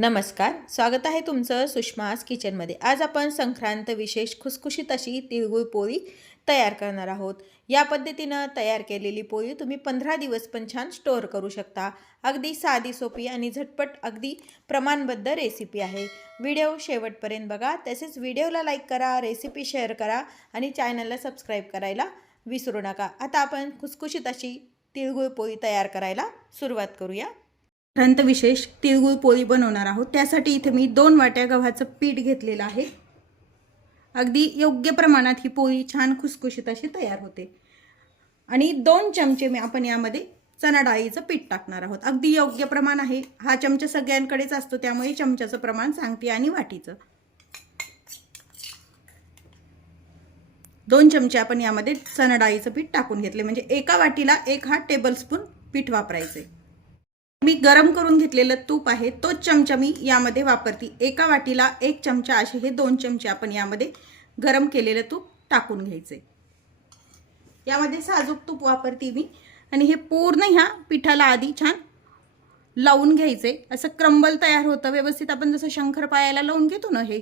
नमस्कार स्वागत आहे तुमचं सुषमास किचनमध्ये. आज आपण संक्रांत विशेष खुसखुशीत अशी तिळगुळ पोळी तयार करणार आहोत. या पद्धतीनं तयार केलेली पोळी तुम्ही पंधरा दिवस पण छान स्टोअर करू शकता. अगदी साधी सोपी आणि झटपट अगदी प्रमाणबद्ध रेसिपी आहे. व्हिडिओ शेवटपर्यंत बघा. तसेच व्हिडिओला लाईक करा रेसिपी शेअर करा आणि चॅनलला सबस्क्राईब करायला विसरू नका. आता आपण खुसखुशीत अशी तिळगुळ पोळी तयार करायला सुरुवात करूया. प्रांतविशेष विशेष तिळगुळ पोळी बनवणार आहोत. त्यासाठी इथे मी दोन वाट्या गव्हाचं पीठ घेतलेलं आहे. अगदी योग्य प्रमाणात ही पोळी छान खुसखुशीत अशी तयार होते. आणि दोन चमचे मी आपण यामध्ये चणा डाळीचं पीठ टाकणार आहोत. अगदी योग्य प्रमाण आहे. हा चमचा सगळ्यांकडेच असतो त्यामुळे चमच्याचं प्रमाण सांगते आणि वाटीचं. दोन चमचे आपण यामध्ये चणा डाळीचं पीठ टाकून घेतले. म्हणजे एका वाटीला एक हा टेबलस्पून पीठ वापरायचे. मी गरम करून घेतलेलं तूप आहे तोच चमचा मी यामध्ये वापरते. एका वाटीला एक चमचा असे हे दोन चमचे आपण यामध्ये गरम केलेलं तूप टाकून घ्यायचे. यामध्ये साजूक तूप वापरते मी. आणि हे पूर्ण ह्या पिठाला आधी छान लावून घ्यायचे. असं क्रंबल तयार होतं व्यवस्थित आपण जसं शंकरपायाला लावून घेतो ना हे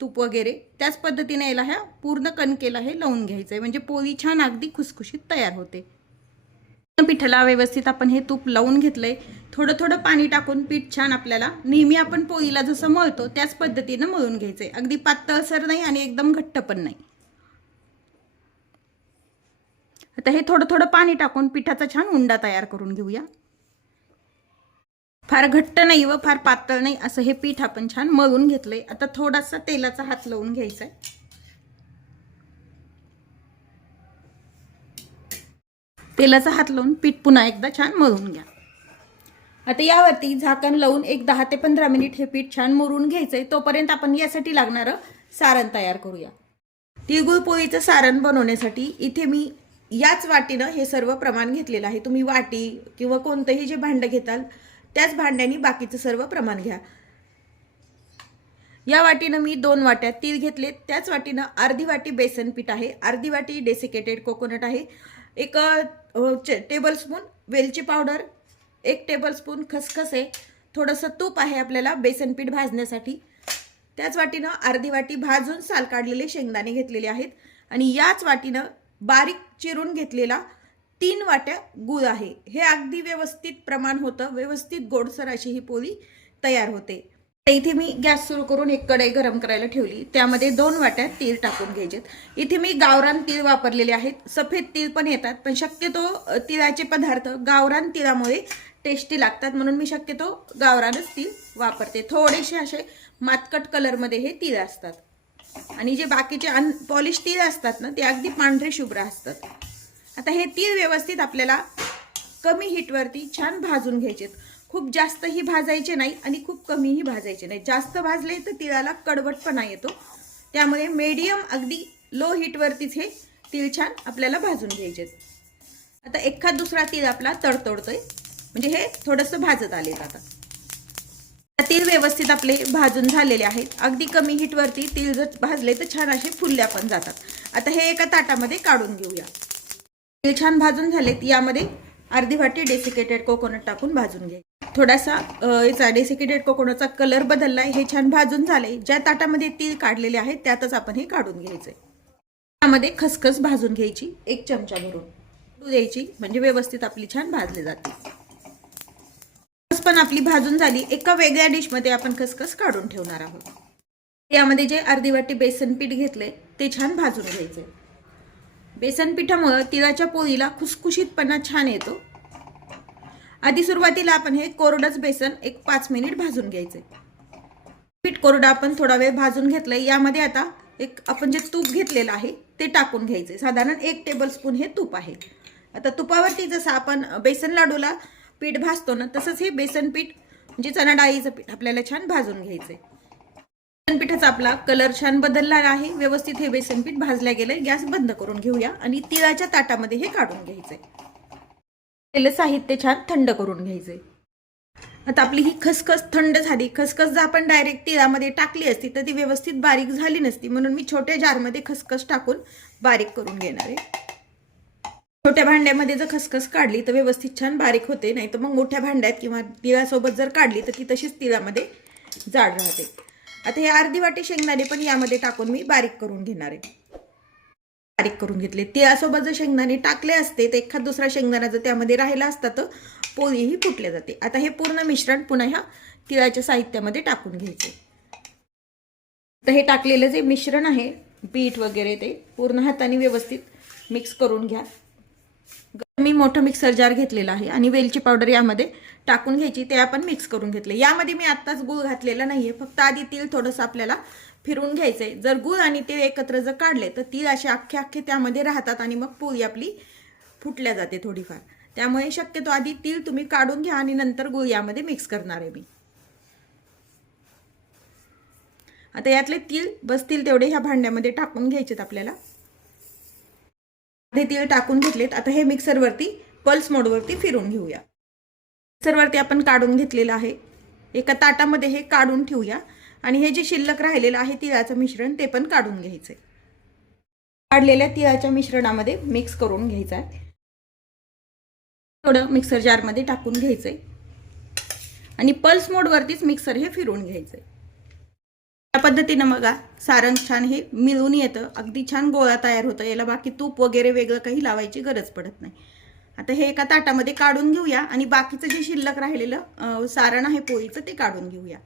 तूप वगैरे त्याच पद्धतीने याला ह्या पूर्ण कणकेला हे लावून घ्यायचं. आहे म्हणजे पोळी छान अगदी खुसखुशीत तयार होते. पिठाला व्यवस्थित आपण हे तूप लावून घेतलंय. थोडं थोडं पाणी टाकून पीठ छान आपल्याला नेहमी आपण पोळीला जसं मळतो त्याच पद्धतीनं मळून घ्यायचंय. अगदी पातळसर नाही आणि एकदम घट्ट पण नाही. आता हे थोडं थोडं पाणी टाकून पिठाचा छान उंडा तयार करून घेऊया. फार घट्ट नाही व फार पातळ नाही असं हे पीठ आपण छान मळून घेतलंय. आता थोडासा तेलाचा हात लावून घ्यायचा आहे तेलाचा हात लावून पीठ पुन्हा एकदा छान मळून घ्या. आता यावरती झाकण लावून एक दहा ते पंधरा मिनिट हे पीठ छान मुरून घ्यायचंय. तोपर्यंत आपण यासाठी लागणारं सारण तयार करूया. तिळगुळ पोळीचं सारण बनवण्यासाठी इथे मी याच वाटीनं हे सर्व प्रमाण घेतलेलं आहे. तुम्ही वाटी किंवा कोणतंही जे भांडं घेताल त्याच भांड्याने बाकीचं सर्व प्रमाण घ्या. या वाटीनं मी दोन वाट्या तीळ घेतले त्याच वाटीनं अर्धी वाटी बेसन पीठ आहे. अर्धी वाटी डेसिकेटेड कोकोनट आहे. एक टेबल स्पून वेलची पावडर एक टेबलस्पून खसखस आहे. थोडंसं तूप आहे आपल्याला बेसनपीठ भाजण्यासाठी. त्याच वाटीनं अर्धी वाटी भाजून साल काढलेले शेंगदाणे घेतलेले आहेत. आणि याच वाटीनं बारीक चिरून घेतलेला तीन वाट्या गूळ आहे. हे अगदी व्यवस्थित प्रमाण होतं. व्यवस्थित गोडसर अशी ही पोळी तयार होते. इथे मी गॅस सुरू करून एक कढई गरम करायला ठेवली. त्यामध्ये दोन वाट्या तीळ टाकून घ्यायचेत. इथे मी गावरान तीळ वापरलेले आहेत. सफेद तीळ पण येतात पण शक्यतो तिळाचे पदार्थ गावरान तिळामुळे टेस्टी लागतात. म्हणून मी शक्यतो गावरानच तीळ वापरते. थोडेसे असे मातकट कलरमध्ये हे तीळ असतात. आणि जे बाकीचे अन पॉलिश तीळ असतात ना ते अगदी पांढरे शुभ्र असतात. आता हे तीळ व्यवस्थित आपल्याला कमी हीटवरती छान भाजून घ्यायचेत. खूप जास्तही भाजायचे नाही आणि खूप कमीही भाजायचे नाही. जास्त भाजले तर तिळाला कडवटपणा येतो. त्यामुळे मीडियम अगदी लो हीटवरतीच हे तीळ छान आपल्याला भाजून घ्यायचे. आता एखाद दुसरा तीळ आपला तडतोडतोय. म्हणजे हे थोडंसं भाजत आले आता. तीळ व्यवस्थित आपले भाजून झालेले आहेत. अगदी कमी हीटवरती तीळ जर भाजले तर छान असे फुलल्या पण जातात. आता हे एका ताटामध्ये काढून घेऊया. तीळ छान भाजून झालेत. यामध्ये अर्धी वाटी डेसिकेटेड कोकोनट टाकून भाजून घ्या थोडासा याचा डेसिकेटेड कोकोनटचा कलर बदलला हे छान भाजून झाले ज्या ताटामध्ये तीळ काढलेले आहेत त्यातच आपण हे काढून घ्यायचंय. त्यामध्ये खसखस भाजून घ्यायची एक चमचा भरून. द्यायची म्हणजे व्यवस्थित आपली छान भाजली जाते. खसखस पण आपली भाजून झाली एका वेगळ्या डिशमध्ये आपण खसखस काढून ठेवणार आहोत. यामध्ये जे अर्धी वाटी बेसन पीठ घेतले ते छान भाजून घ्यायचे बेसन पिठामुळं तिळाच्या पोळीला खुसखुशीतपणा छान येतो. आधी सुरुवातीला आपण हे कोरडंच बेसन एक पाच मिनिट भाजून घ्यायचे. पीठ कोरडं आपण थोडा वेळ भाजून घेतलंय. यामध्ये आता एक आपण जे तूप घेतलेलं आहे ते टाकून घ्यायचे. साधारण एक टेबल स्पून हे तूप आहे. आता तुपावरती जसं आपण बेसन लाडूला पीठ भाजतो ना तसंच हे बेसन पीठ म्हणजे चणा डाळीचं पीठ आपल्याला छान भाजून घ्यायचंय. बेसन पिठाचा आपला कलर छान बदलला आहे. व्यवस्थित हे बेसन पीठ भाजल्या गेलंय. गॅस बंद करून घेऊया आणि तिळाच्या ताटामध्ये हे काढून घ्यायचंय. केलेलं साहित्य छान थंड करून घ्यायचंय. आता आपली ही खसखस थंड झाली खसखस जर आपण डायरेक्ट तिळामध्ये टाकली असती तर ती व्यवस्थित बारीक झाली नसती. म्हणून मी छोट्या जारमध्ये खसखस टाकून बारीक करून घेणार आहे. छोट्या भांड्यामध्ये जर खसखस काढली तर व्यवस्थित छान बारीक होते. नाही तर मग मोठ्या भांड्यात किंवा तिळासोबत जर काढली तर ती तशीच तिळामध्ये जाड राहते. आता हे अर्धी वाटी शेंगदाणे पण यामध्ये टाकून मी बारीक करून घेणार आहे. बारीक करून घेतले. तिळासोबत जर शेंगदाणे टाकले असते तर एखाद दुसरा शेंगदाणा जर त्यामध्ये राहिला असता तर पोळीही फुटल्या जाते. आता हे पूर्ण मिश्रण पुन्हा ह्या तिळाच्या साहित्यामध्ये टाकून घ्यायचे. तर हे टाकलेलं जे मिश्रण आहे पीठ वगैरे ते पूर्ण हाताने व्यवस्थित मिक्स करून घ्या. मी मोठं मिक्सर जार घेतलेला आहे आणि वेलची पावडर यामध्ये टाकून घ्यायची ते आपण मिक्स करून घेतले. यामध्ये मी आत्ताच गूळ घातलेला नाहीये फक्त आधी तीळ थोडंसं आपल्याला फिरून घ्यायचं आहे जर गूळ आणि तीळ एकत्र जर काढले तर तीळ असे अख्खे अख्खे त्यामध्ये राहतात आणि मग पोळी आपली फुटल्या जाते थोडीफार. त्यामुळे शक्यतो आधी तीळ तुम्ही काढून घ्या आणि नंतर गुळ यामध्ये मिक्स करणार आहे मी. आता यातले तीळ बसतील तेवढे ह्या भांड्यामध्ये टाकून घ्यायचेत आपल्याला. हे तीळ टाकून घेतलेत. आता हे मिक्सरवरती पल्स मोडवरती फिरून घेऊया. मिक्सरवरती आपण काढून घेतलेलं आहे. एका ताटामध्ये हे काढून ठेवूया. आणि हे जे शिल्लक राहिलेलं आहे तिळाचं मिश्रण ते पण काढून घ्यायचंय. काढलेल्या तिळाच्या मिश्रणामध्ये मिक्स करून घ्यायचं आहे थोडं मिक्सर जारमध्ये टाकून घ्यायचं आहे आणि पल्स मोडवरतीच मिक्सर हे फिरून घ्यायचे त्या पद्धतीनं बघा सारंग छान हे मिळून येतं. अगदी छान गोळा तयार होतं. याला बाकी तूप वगैरे वेगळं काही लावायची गरज पडत नाही. आता हे एका ताटामध्ये काढून घेऊया आणि बाकीचं जे शिल्लक राहिलेलं सारण आहे पोळीचं ते काढून घेऊया.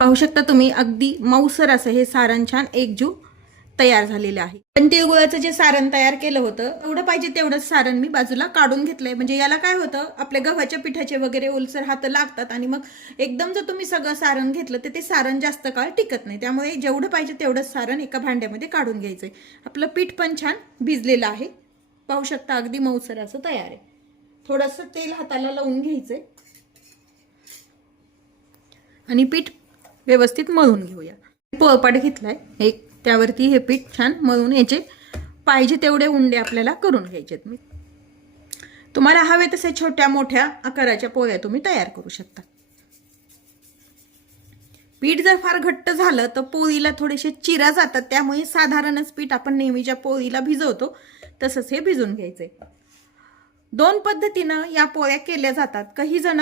पाहू शकता तुम्ही अगदी मऊसर असं हे सारण छान एकजू तयार झालेलं आहे. पण तिळगुळाचं जे सारण तयार केलं होतं एवढं पाहिजे तेवढंच सारण मी बाजूला काढून घेतलंय. म्हणजे याला काय होतं आपल्या गव्हाच्या पिठाचे वगैरे ओलसर हात लागतात आणि मग एकदम जर तुम्ही सगळं सारण घेतलं तर ते सारण जास्त काळ टिकत नाही. त्यामुळे जेवढं पाहिजे तेवढंच सारण एका भांड्यामध्ये काढून घ्यायचंय. आपलं पीठ पण छान भिजलेलं आहे. पाहू शकता अगदी मऊसर असं तयार आहे. थोडंसं तेल हाताला लावून घ्यायचंय. आणि पीठ व्यवस्थित मळून घेऊया. पोळपाट घेतलाय. एक त्यावरती हे पीठ छान मळून याचे पाहिजे तेवढे उंडे आपल्याला करून घ्यायचेत. मी तुम्हाला हवे तसे छोट्या मोठ्या आकाराच्या पोळ्या तुम्ही तयार करू शकता. पीठ जर फार घट्ट झालं तर पोळीला थोडेसे चिरा जातात. त्यामुळे साधारणच पीठ आपण नेहमीच्या पोळीला भिजवतो. तसंच हे भिजून घ्यायचे. दोन पद्धतीनं या पोळ्या केल्या जातात. काही जण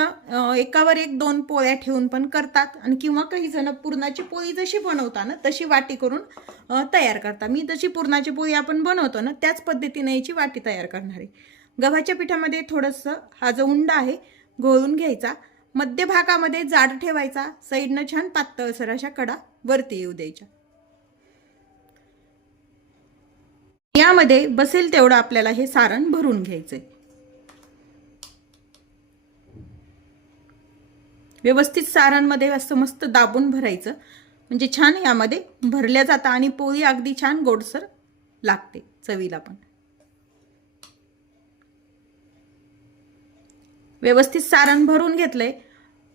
एकावर एक दोन पोळ्या ठेवून पण करतात आणि किंवा काही जण पुरणाची पोळी जशी बनवता ना तशी वाटी करून तयार करतात. मी जशी पुरणाची पोळी आपण बनवतो ना त्याच पद्धतीने याची वाटी तयार करणार आहे. गव्हाच्या पिठामध्ये थोडंसं हा जो उंडा आहे घोळून घ्यायचा. मध्य भागामध्ये जाड ठेवायचा. साईडनं छान पातळसर अशा कडा वरती येऊ द्यायच्या. यामध्ये बसेल तेवढं आपल्याला हे सारण भरून घ्यायचंय. व्यवस्थित सारणमध्ये असं मस्त दाबून भरायचं. म्हणजे छान यामध्ये भरल्या जातं आणि पोळी अगदी छान गोडसर लागते चवीला पण. व्यवस्थित सारण भरून घेतलंय.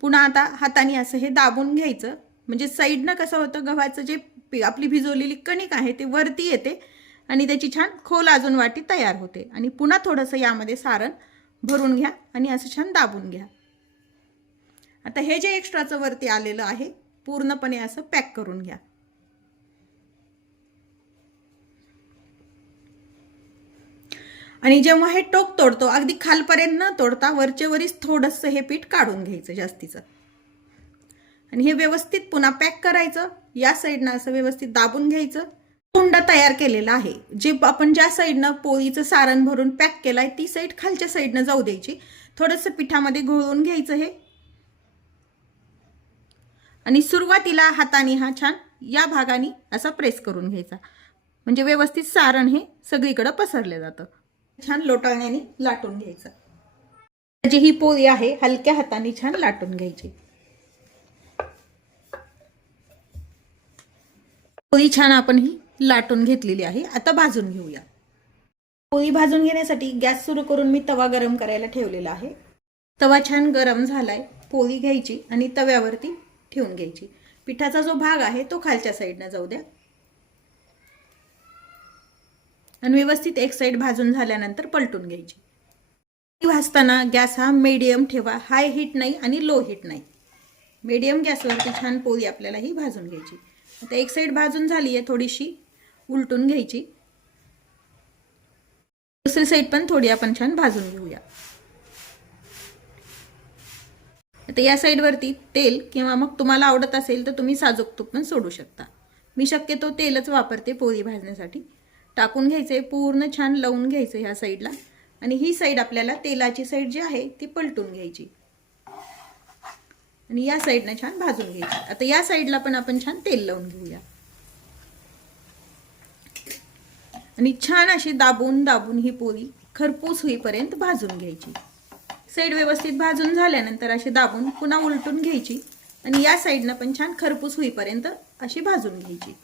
पुन्हा आता हाताने असं हे दाबून घ्यायचं. म्हणजे साईडनं कसं होतं गव्हाचं जे आपली भिजवलेली कणिक आहे ते वरती येते. आणि त्याची छान खोल अजून वाटी तयार होते. आणि पुन्हा थोडंसं यामध्ये सारण भरून घ्या आणि असं छान दाबून घ्या. आता हे जे एक्स्ट्राचं वरती आलेलं आहे पूर्णपणे असं पॅक करून घ्या. आणि जेव्हा हे टोक तोडतो अगदी खालपर्यंत न तोडता वरचे वरीच थोडंसं हे पीठ काढून घ्यायचं जास्तीचं. आणि हे व्यवस्थित पुन्हा पॅक करायचं. या साईडनं असं व्यवस्थित दाबून घ्यायचं. कुंडा तयार केलेला आहे. जे आपण ज्या साईडनं पोळीचं सारण भरून पॅक केलं आहे ती साईड खालच्या साईडनं जाऊ द्यायची. थोडंसं पिठामध्ये घोळून घ्यायचं हे. आणि सुरुवातीला हाताने हा छान या भागाने असा प्रेस करून घ्यायचा. म्हणजे व्यवस्थित सारण हे सगळीकडं पसरलं जातं. छान लोटाळण्याने लाटून घ्यायचं. जी ही पोळी आहे हलक्या हाताने छान लाटून घ्यायची. पोळी छान आपण ही लाटून घेतलेली आहे. आता भाजून घेऊया. पोळी भाजून घेण्यासाठी गॅस सुरू करून मी तवा गरम करायला ठेवलेला आहे. तवा छान गरम झालाय. पोळी घ्यायची आणि तव्यावरती ठेवून घ्यायची. पिठाचा जो भाग आहे तो खालच्या साईडनं जाऊ द्या. आणि व्यवस्थित एक साईड भाजून झाल्यानंतर पलटून घ्यायची. भाजताना गॅस हा मीडियम ठेवा. हाय हीट नाही आणि लो हीट नाही. मीडियम गॅसवरती छान पोळी आपल्याला ही भाजून घ्यायची. आता एक साईड भाजून झाली आहे थोडीशी. उलटून घ्यायची. दुसरी साईड पण थोडी आपण छान भाजून घेऊया. आता या साईडवरती तेल किंवा मग तुम्हाला आवडत असेल तर तुम्ही साजूक तूप पण सोडू शकता. मी शक्यतो तेलच वापरते पोळी भाजण्यासाठी. टाकून घ्यायचे पूर्ण छान लावून घ्यायचं ह्या साईडला आणि ही साईड आपल्याला तेलाची साईड जी आहे ती पलटून घ्यायची. आणि या साईडनं छान भाजून घ्यायची. आता या साईडला पण आपण छान तेल लावून घेऊया. आणि छान अशी दाबून दाबून ही पोळी खरपूस होईपर्यंत भाजून घ्यायची. साईड व्यवस्थित भाजून झाल्यानंतर अशी दाबून पुन्हा उलटून घ्यायची आणि या साईडनं पण छान खरपूस होईपर्यंत अशी भाजून घ्यायची.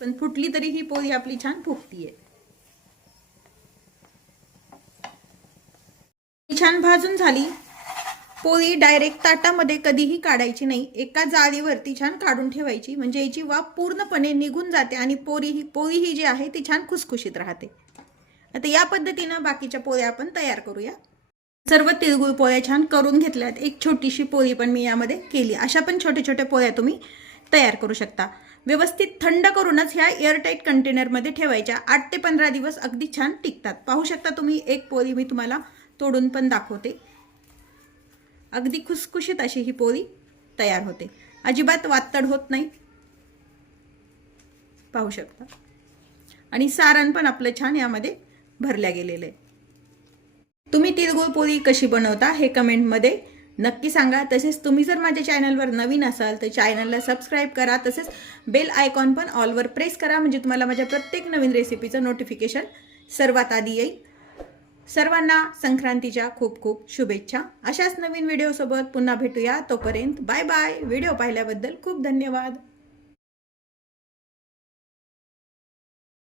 पण फुटली तरी ही पोळी आपली छान फुगतीये. छान भाजून झाली. पोळी डायरेक्ट ताटामध्ये कधीही काढायची नाही. एका जाळीवरती छान काढून ठेवायची. म्हणजे याची वाफ पूर्णपणे निघून जाते आणि पोळी ही पोळी ही जी आहे ती छान खुसखुशीत राहते. आता या पद्धतीनं बाकीच्या पोळ्या आपण तयार करूया. सर्व तिळगुळ पोळ्या छान करून घेतल्यात. एक छोटीशी पोळी पण मी यामध्ये केली. अशा पण छोट्या छोट्या पोळ्या तुम्ही तयार करू शकता. व्यवस्थित थंड करूनच ह्या एअरटाईट कंटेनरमध्ये ठेवायच्या. आठ ते पंधरा दिवस अगदी छान टिकतात. पाहू शकता तुम्ही एक पोळी मी तुम्हाला तोडून पण दाखवते. अगदी खुसखुशीत अशी ही पोळी तयार होते. अजिबात वातड होत नाही. पाहू शकता. आणि सारण पण आपलं छान यामध्ये भरल्या गेलेलं. आहे तुम्ही तिळगुळ पोळी कशी बनवता हे कमेंटमध्ये नक्की सांगा. तसेच तुम्ही जर माझ्या चॅनलवर नवीन असाल तर चॅनलला सबस्क्राईब करा. तसेच बेल आयकॉन पण ऑलवर प्रेस करा. म्हणजे तुम्हाला माझ्या प्रत्येक नवीन रेसिपीचं नोटिफिकेशन सर्वात आधी येईल. सर्वांना संक्रांतीच्या खूप खूप शुभेच्छा. अशाच नवीन व्हिडिओसोबत पुन्हा भेटूया. तोपर्यंत बाय बाय व्हिडिओ पाहिल्याबद्दल खूप धन्यवाद.